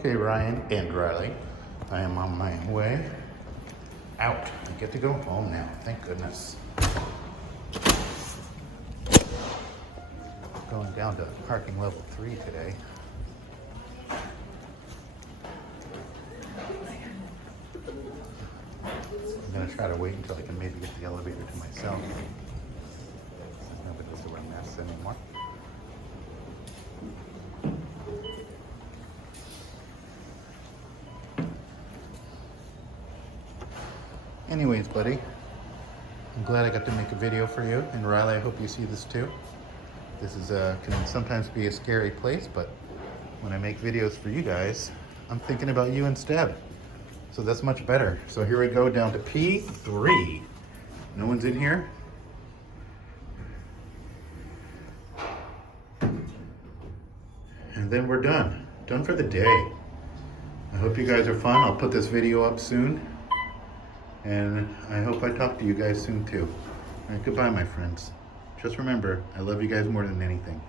Okay, Ryan and Riley, I am on my way out. I get to go home now, thank goodness. Going down to parking level 3 today. I'm gonna try to wait until I can maybe get the elevator to myself. Nobody's a mess anymore. Anyways, buddy, I'm glad I got to make a video for you. And Riley, I hope you see this too. This is can sometimes be a scary place, but when I make videos for you guys, I'm thinking about you instead. So that's much better. So here we go down to P3. No one's in here. And then we're done. Done for the day. I hope you guys are fun. I'll put this video up soon. And I hope I talk to you guys soon too. All right, goodbye, my friends. Just remember, I love you guys more than anything.